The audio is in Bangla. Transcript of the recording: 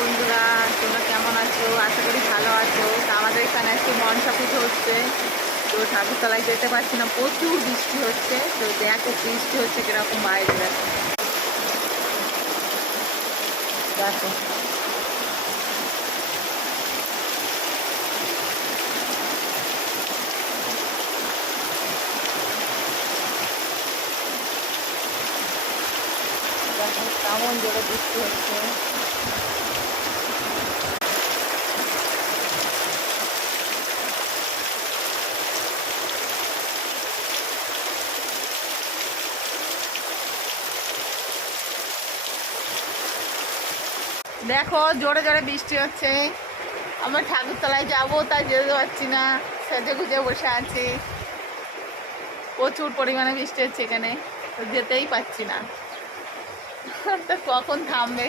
বন্ধুরা, তোমরা কেমন আছো? আশা করি ভালো আছো। তো আমাদের এখানে একটু মনসা পুজো হচ্ছে, তো ঠাকুরতলায় যেতে পারছি না, প্রচুর বৃষ্টি হচ্ছে। তো দেখো বৃষ্টি হচ্ছে কিরকম বাইরে, দেখো দেখো দেখো কেমন জোরে বৃষ্টি হচ্ছে। দেখো জোরে জোরে বৃষ্টি হচ্ছে। আমরা ঠাকুরতলায় যাবো, তাই যেতে পারছি না, সেজে গুজে বসে আছি। প্রচুর পরিমাণে বৃষ্টি হচ্ছে এখানে, তো যেতেই পারছি না। তো কখন থামবে